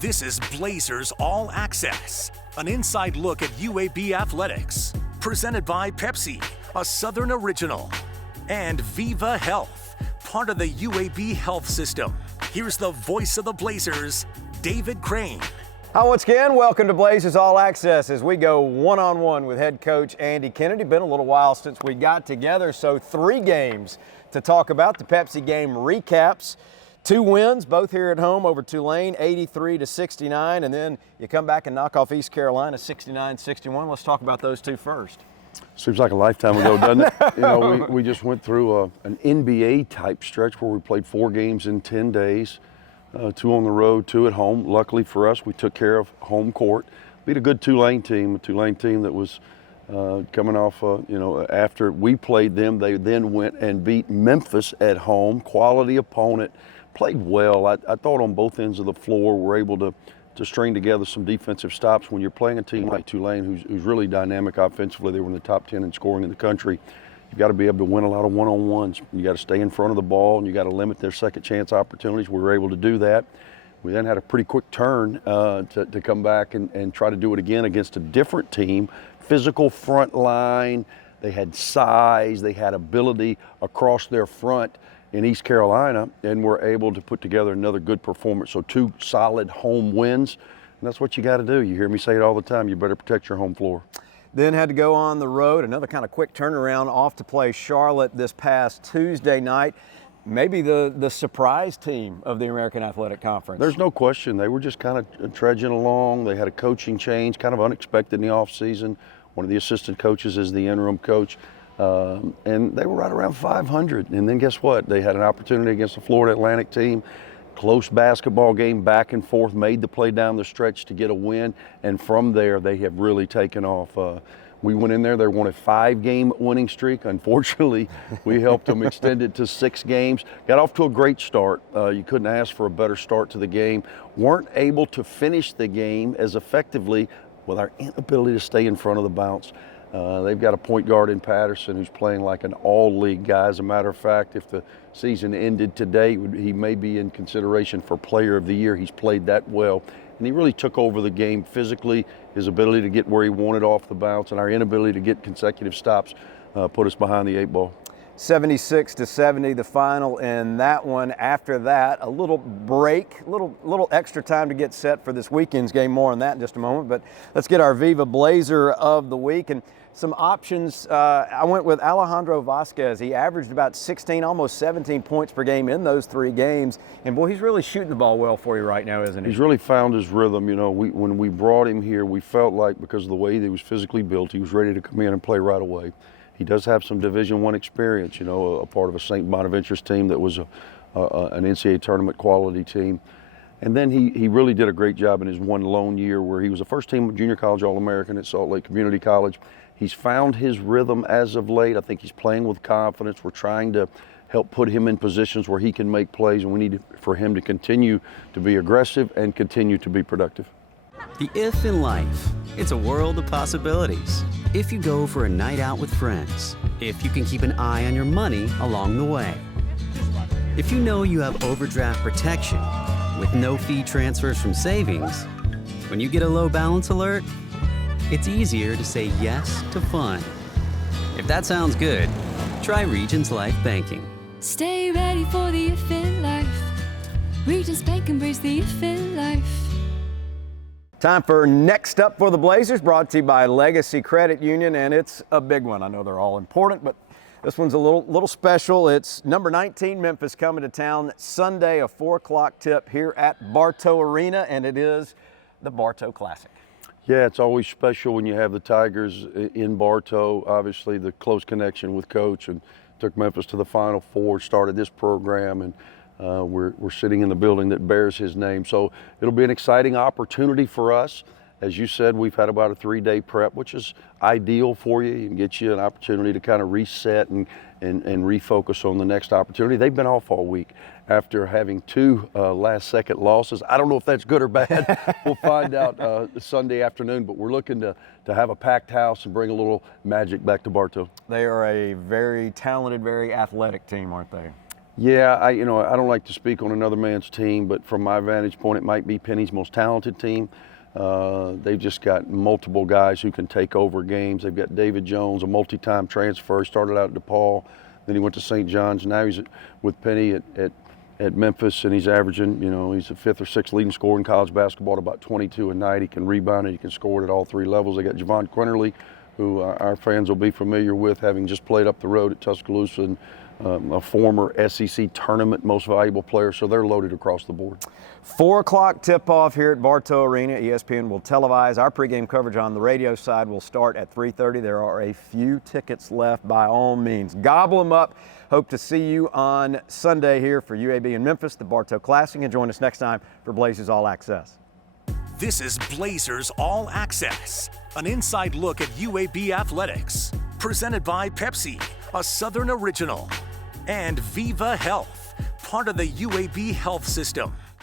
This is Blazers All Access, an inside look at UAB athletics. Presented by Pepsi, a Southern original, and Viva Health, part of the UAB health system. Here's the voice of the Blazers, David Crane. Hi, once again, welcome to Blazers All Access as we go one-on-one with head coach Andy Kennedy. Been a little while since we got together, so 3 games to talk about. The Pepsi game recaps. 2 wins, both here at home over Tulane, 83-69, and then you come back and knock off East Carolina, 69-61. Let's talk about those 2 first. Seems like a lifetime ago, doesn't it? You know, we just went through an NBA-type stretch where we played 4 games in 10 days, 2 on the road, 2 at home. Luckily for us, we took care of home court. Beat a good Tulane team that was coming off, after we played them, they then went and beat Memphis at home, quality opponent. Played well. I thought on both ends of the floor we're able to string together some defensive stops. When you're playing a team like Tulane who's really dynamic offensively, they were in the top 10 in scoring in the country, you've got to be able to win a lot of one-on-ones. You got to stay in front of the ball and you got to limit their second chance opportunities. We were able to do that. We then had a pretty quick turn to come back and try to do it again against a different team. Physical front line, they had size, they had ability across their front in East Carolina, and we're able to put together another good performance. So 2 solid home wins, and that's what you got to do. You hear me say it all the time, you better protect your home floor. Then had to go on the road, another kind of quick turnaround, off to play Charlotte this past Tuesday night. Maybe the surprise team of the American Athletic Conference. There's no question. They were just kind of trudging along. They had a coaching change, kind of unexpected in the offseason. One of the assistant coaches is the interim coach. And they were right around 500. And then guess what? They had an opportunity against the Florida Atlantic team. Close basketball game, back and forth, made the play down the stretch to get a win. And from there, they have really taken off. We went in there, they won a 5-game winning streak. Unfortunately, we helped them extend it to 6 games. Got off to a great start. You couldn't ask for a better start to the game. Weren't able to finish the game as effectively with our inability to stay in front of the bounce. They've got a point guard in Patterson who's playing like an all-league guy. As a matter of fact, if the season ended today, he may be in consideration for Player of the Year. He's played that well. And he really took over the game physically. His ability to get where he wanted off the bounce and our inability to get consecutive stops put us behind the 8 ball. 76-70 the final in that one. After that, a little break, little extra time to get set for this weekend's game. More on that in just a moment, but let's get our Viva Blazer of the week and some options. I went with Alejandro Vasquez. He averaged about 16, almost 17 points per game in those 3 games, and boy, he's really shooting the ball well for you right now, isn't he? He's really found his rhythm. You know, when we brought him here, we felt like because of the way he was physically built, he was ready to come in and play right away. He does have some Division I experience, you know, a part of a St. Bonaventure's team that was an NCAA tournament quality team. And then he really did a great job in his one lone year where he was a first-team junior college All-American at Salt Lake Community College. He's found his rhythm as of late. I think he's playing with confidence. We're trying to help put him in positions where he can make plays, and we need for him to continue to be aggressive and continue to be productive. The if in life, it's a world of possibilities. If you go for a night out with friends, if you can keep an eye on your money along the way, if you know you have overdraft protection with no fee transfers from savings, when you get a low balance alert, it's easier to say yes to fun. If that sounds good, try Regions Life Banking. Stay ready for the if in life. Regions Bank, embrace the if in life. Time for Next Up for the Blazers, brought to you by Legacy Credit Union, and it's a big one. I know they're all important, but this one's a little special. It's number 19 Memphis coming to town Sunday, a 4 o'clock tip here at Bartow Arena, and it is the Bartow Classic. Yeah, it's always special when you have the Tigers in Bartow. Obviously, the close connection with Coach and took Memphis to the Final Four, started this program, and we're sitting in the building that bears his name. So it'll be an exciting opportunity for us. As you said, we've had about a 3-day prep, which is ideal for you and get you an opportunity to kind of reset and refocus on the next opportunity. They've been off all week after having 2 last-second losses. I don't know if that's good or bad. We'll find out Sunday afternoon, but we're looking to have a packed house and bring a little magic back to Bartow. They are a very talented, very athletic team, aren't they? Yeah, I don't like to speak on another man's team, but from my vantage point, it might be Penny's most talented team. They've just got multiple guys who can take over games. They've got David Jones, a multi-time transfer. He started out at DePaul, then he went to St. John's. Now he's with Penny at Memphis, and he's averaging, he's the 5th or 6th leading scorer in college basketball at about 22 a night. He can rebound and he can score it at all 3 levels. They got Javon Quinterly, who our fans will be familiar with, having just played up the road at Tuscaloosa, and a former SEC tournament most valuable player, so they're loaded across the board. 4 o'clock tip-off here at Bartow Arena. ESPN will televise. Our pregame coverage on the radio side will start at 3:30. There are a few tickets left. By all means, gobble them up. Hope to see you on Sunday here for UAB in Memphis, the Bartow Classic, and join us next time for Blazers All Access. This is Blazers All Access, an inside look at UAB athletics. Presented by Pepsi, a Southern original, and Viva Health, part of the UAB health system.